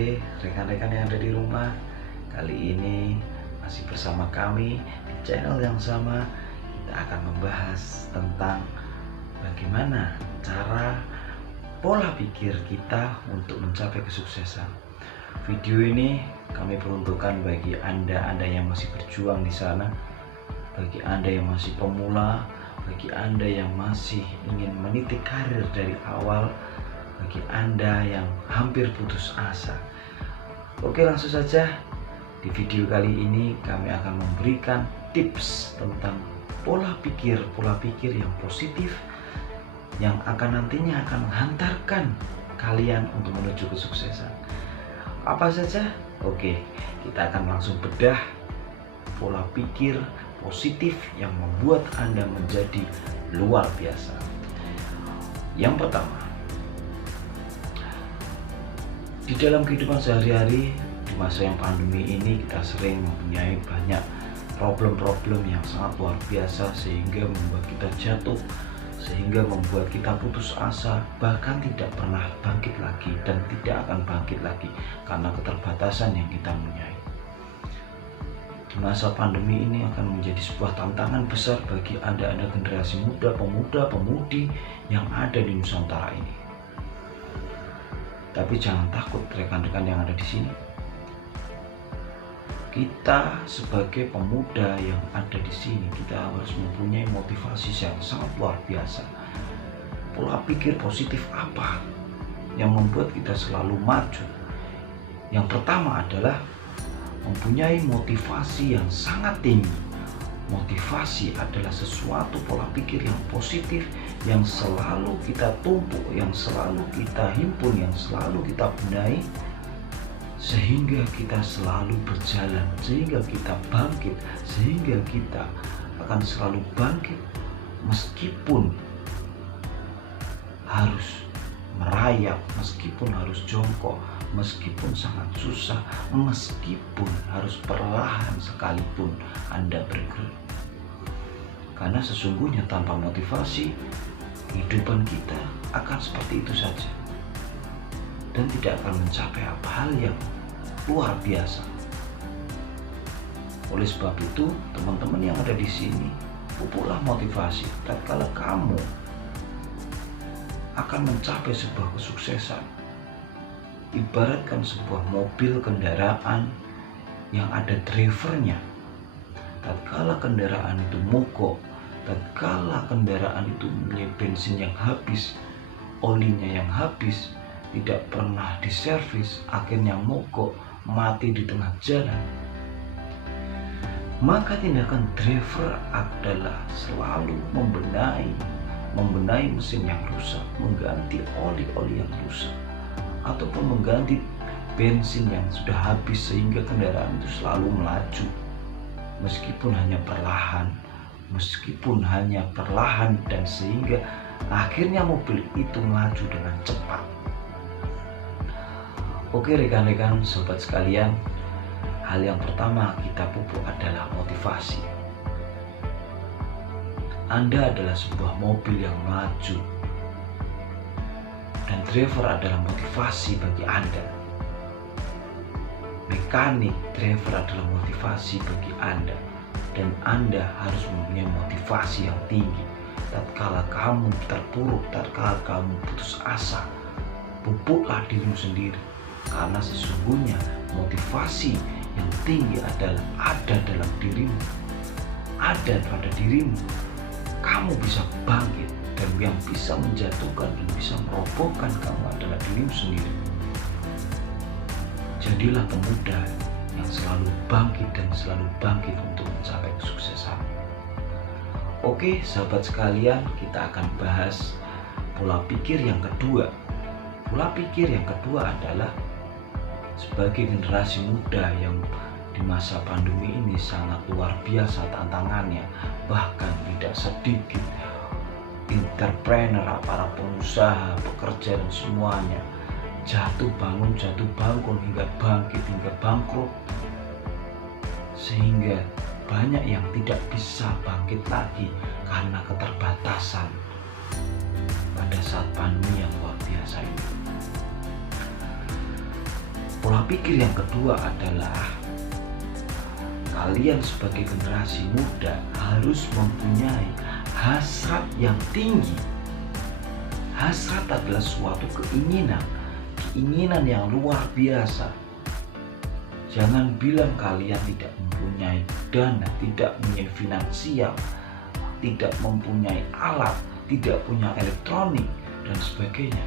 Oke, rekan-rekan yang ada di rumah, kali ini masih bersama kami di channel yang sama. Kita akan membahas tentang bagaimana cara pola pikir kita untuk mencapai kesuksesan. Video ini kami peruntukkan bagi Anda yang masih berjuang di sana, bagi Anda yang masih pemula, bagi Anda yang masih ingin meniti karir dari awal, bagi Anda yang hampir putus asa. Oke, langsung saja. Di video kali ini kami akan memberikan tips tentang pola pikir yang positif yang akan nantinya akan menghantarkan kalian untuk menuju kesuksesan. Apa saja? Oke, kita akan langsung bedah pola pikir positif yang membuat Anda menjadi luar biasa. Yang pertama, di dalam kehidupan sehari-hari di masa yang pandemi ini, kita sering mempunyai banyak problem-problem yang sangat luar biasa sehingga membuat kita jatuh, sehingga membuat kita putus asa, bahkan tidak pernah bangkit lagi dan tidak akan bangkit lagi karena keterbatasan yang kita punyai. Di masa pandemi ini akan menjadi sebuah tantangan besar bagi Anda generasi muda, pemuda, pemudi yang ada di Nusantara ini. Tapi jangan takut rekan-rekan yang ada di sini. Kita sebagai pemuda yang ada di sini, kita harus mempunyai motivasi yang sangat luar biasa. Pola pikir positif apa yang membuat kita selalu maju? Yang pertama adalah mempunyai motivasi yang sangat tinggi. Motivasi adalah sesuatu pola pikir yang positif yang selalu kita tumpuk, yang selalu kita himpun, yang selalu kita benahi, sehingga kita selalu berjalan, sehingga kita bangkit, sehingga kita akan selalu bangkit meskipun harus merayap, meskipun harus jongkok, meskipun sangat susah, meskipun harus perlahan sekalipun Anda bergerak. Karena sesungguhnya tanpa motivasi, kehidupan kita akan seperti itu saja dan tidak akan mencapai apa hal yang luar biasa. Oleh sebab itu, teman-teman yang ada di sini, pupuklah motivasi tatkala kamu akan mencapai sebuah kesuksesan. Ibaratkan sebuah mobil kendaraan yang ada drivernya. Tatkala kendaraan itu mogok, tatkala kendaraan itu punya bensin yang habis, olinya yang habis, tidak pernah diservis, akhirnya mogok, mati di tengah jalan, maka tindakan driver adalah selalu membenahi mesin yang rusak, mengganti oli-oli yang rusak, ataupun mengganti bensin yang sudah habis sehingga kendaraan itu selalu melaju meskipun hanya perlahan dan sehingga akhirnya mobil itu melaju dengan cepat. Oke rekan-rekan, sobat sekalian, hal yang pertama kita pupuk adalah motivasi. Anda adalah sebuah mobil yang melaju dan driver adalah motivasi bagi Anda. Mekanik, driver adalah motivasi bagi Anda, dan Anda harus mempunyai motivasi yang tinggi. Tatkala kamu terpuruk, tatkala kamu putus asa, pupuklah dirimu sendiri, karena sesungguhnya motivasi yang tinggi adalah ada dalam dirimu, ada pada dirimu. Kamu bisa bangkit, dan yang bisa menjatuhkan dan bisa merobohkan kamu adalah dirimu sendiri. Jadilah pemuda yang selalu bangkit dan selalu bangkit untuk mencapai kesuksesan. Oke sahabat sekalian, kita akan bahas pola pikir yang kedua. Pola pikir yang kedua adalah sebagai generasi muda yang di masa pandemi ini sangat luar biasa tantangannya, bahkan tidak sedikit entrepreneur, para pengusaha, pekerja dan semuanya jatuh bangun hingga bangkit, hingga bangkrut, sehingga banyak yang tidak bisa bangkit lagi karena keterbatasan pada saat pandemi yang luar biasa ini. Pola pikir yang kedua adalah kalian sebagai generasi muda harus mempunyai hasrat yang tinggi. Hasrat adalah suatu keinginan yang luar biasa. Jangan bilang kalian tidak mempunyai dana, tidak mempunyai finansial, tidak mempunyai alat, tidak punya elektronik dan sebagainya.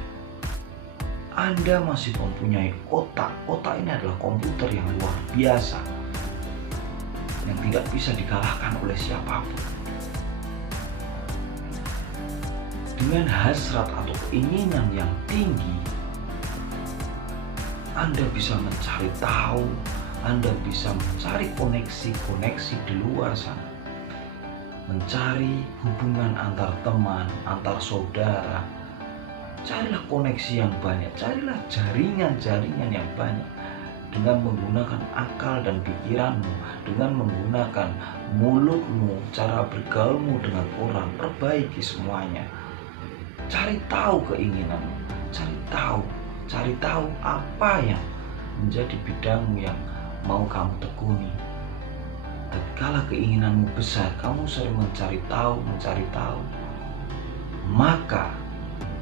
Anda masih mempunyai otak. Otak ini adalah komputer yang luar biasa, yang tidak bisa dikalahkan oleh siapapun. Dengan hasrat atau keinginan yang tinggi, Anda bisa mencari tahu, Anda bisa mencari koneksi-koneksi di luar sana, mencari hubungan antar teman, antar saudara. Carilah koneksi yang banyak, carilah jaringan-jaringan yang banyak dengan menggunakan akal dan pikiranmu, dengan menggunakan mulutmu, cara bergaulmu dengan orang. Perbaiki semuanya. Cari tahu keinginanmu, cari tahu apa yang menjadi bidangmu yang mau kamu tekuni. Tatkala keinginanmu besar, kamu sering mencari tahu, maka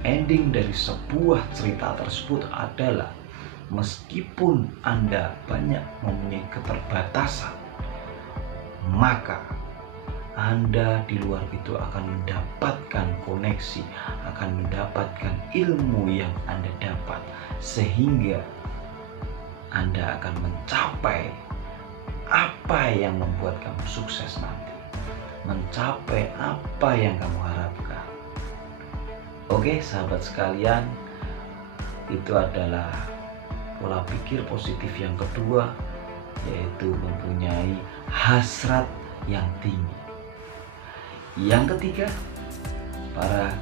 ending dari sebuah cerita tersebut adalah meskipun Anda banyak mempunyai keterbatasan, maka Anda di luar itu akan mendapatkan koneksi, akan mendapatkan ilmu yang Anda dapat, sehingga Anda akan mencapai apa yang membuat kamu sukses nanti, mencapai apa yang kamu harapkan. Oke, sahabat sekalian, itu adalah pola pikir positif yang kedua, yaitu mempunyai hasrat yang tinggi. Yang ketiga, para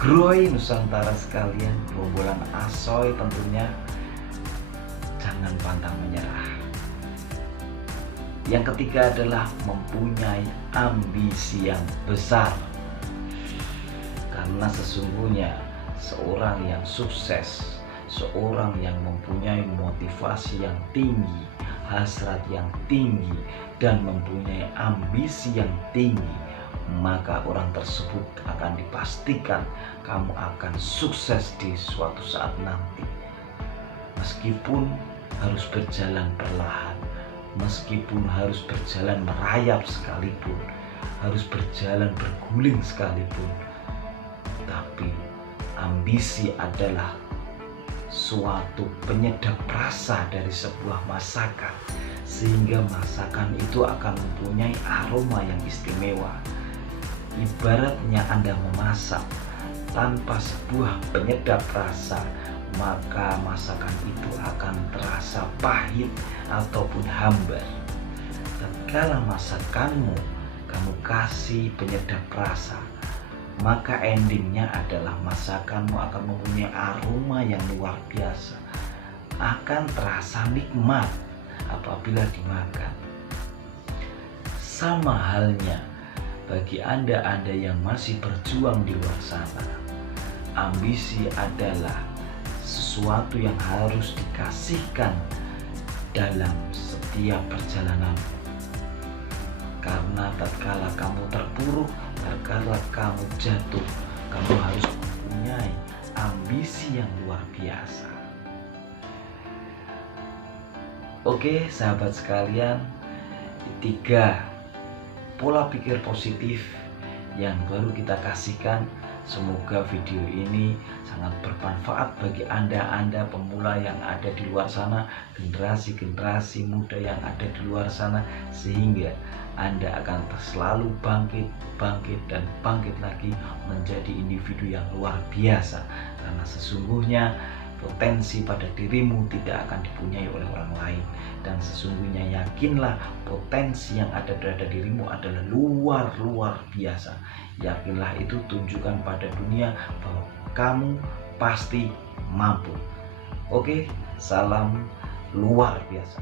Groy Nusantara sekalian, gerombolan Asoy tentunya, jangan pantang menyerah. Yang ketiga adalah mempunyai ambisi yang besar. Karena sesungguhnya seorang yang sukses, seorang yang mempunyai motivasi yang tinggi, hasrat yang tinggi, dan mempunyai ambisi yang tinggi, maka orang tersebut akan dipastikan kamu akan sukses di suatu saat nanti. Meskipun harus berjalan perlahan, meskipun harus berjalan merayap sekalipun, harus berjalan berguling sekalipun, tapi ambisi adalah suatu penyedap rasa dari sebuah masakan, sehingga masakan itu akan mempunyai aroma yang istimewa. Ibaratnya Anda memasak tanpa sebuah penyedap rasa, maka masakan itu akan terasa pahit ataupun hambar. Tatkala masakanmu kamu kasih penyedap rasa, maka endingnya adalah masakanmu akan mempunyai aroma yang luar biasa, akan terasa nikmat apabila dimakan. Sama halnya bagi Anda yang masih berjuang di luar sana, ambisi adalah sesuatu yang harus dikasihkan dalam setiap perjalanan. Karena tatkala kamu terpuruk, tatkala kamu jatuh, kamu harus mempunyai ambisi yang luar biasa. Oke, sahabat sekalian, 3 pola pikir positif yang baru kita kasihkan. Semoga video ini sangat bermanfaat bagi Anda pemula yang ada di luar sana, generasi muda yang ada di luar sana, sehingga Anda akan selalu bangkit lagi menjadi individu yang luar biasa. Karena sesungguhnya potensi pada dirimu tidak akan dipunyai oleh orang lain, dan sesungguhnya yakinlah potensi yang ada pada dirimu adalah luar biasa. Yakinlah itu, tunjukkan pada dunia bahwa kamu pasti mampu. Oke, salam luar biasa.